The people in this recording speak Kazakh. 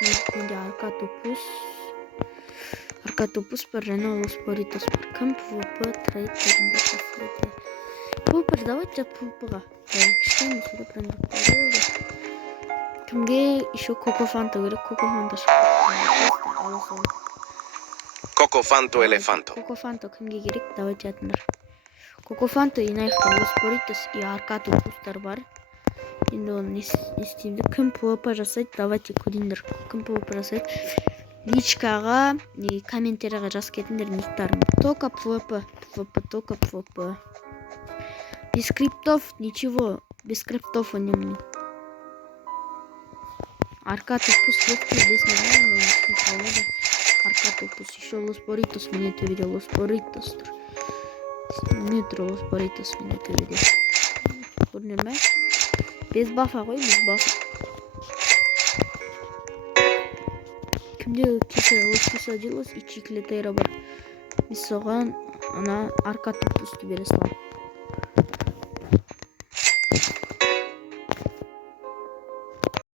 Menде arka topus per Renault Los Boritos per Camp Вупа трейд дегенде посылды. Вупа давайте Вупаға. Кішкене сюда прям болды. Кімге еще Коко Фанта керек? Коко Фанта аласың. Coco Fanto Elefanto. Коко Фанта кімге керек? Давайте айтыңдар. Коко Фанта инайықта Los Boritos и арка топустар бар. Енді оны не істеймді? Кім PvP жасайды? Давайте көріңдер. Кім PvP жасайды? Личкаға, комментарияға жазып кетіңдер никтарын. Только PvP, только PvP. Без скриптов ничего, без скриптов он не. Арка топус здесь нормально, арка топус еще Los Boritos меня ты видел, Los Boritos. Метро Los Boritos меня ты видел. Көрінер ме? Без бафа ғой, без бафа. Кімде кесадилос и чиклетейра бар. Біз соған ана арка топусты бере салам.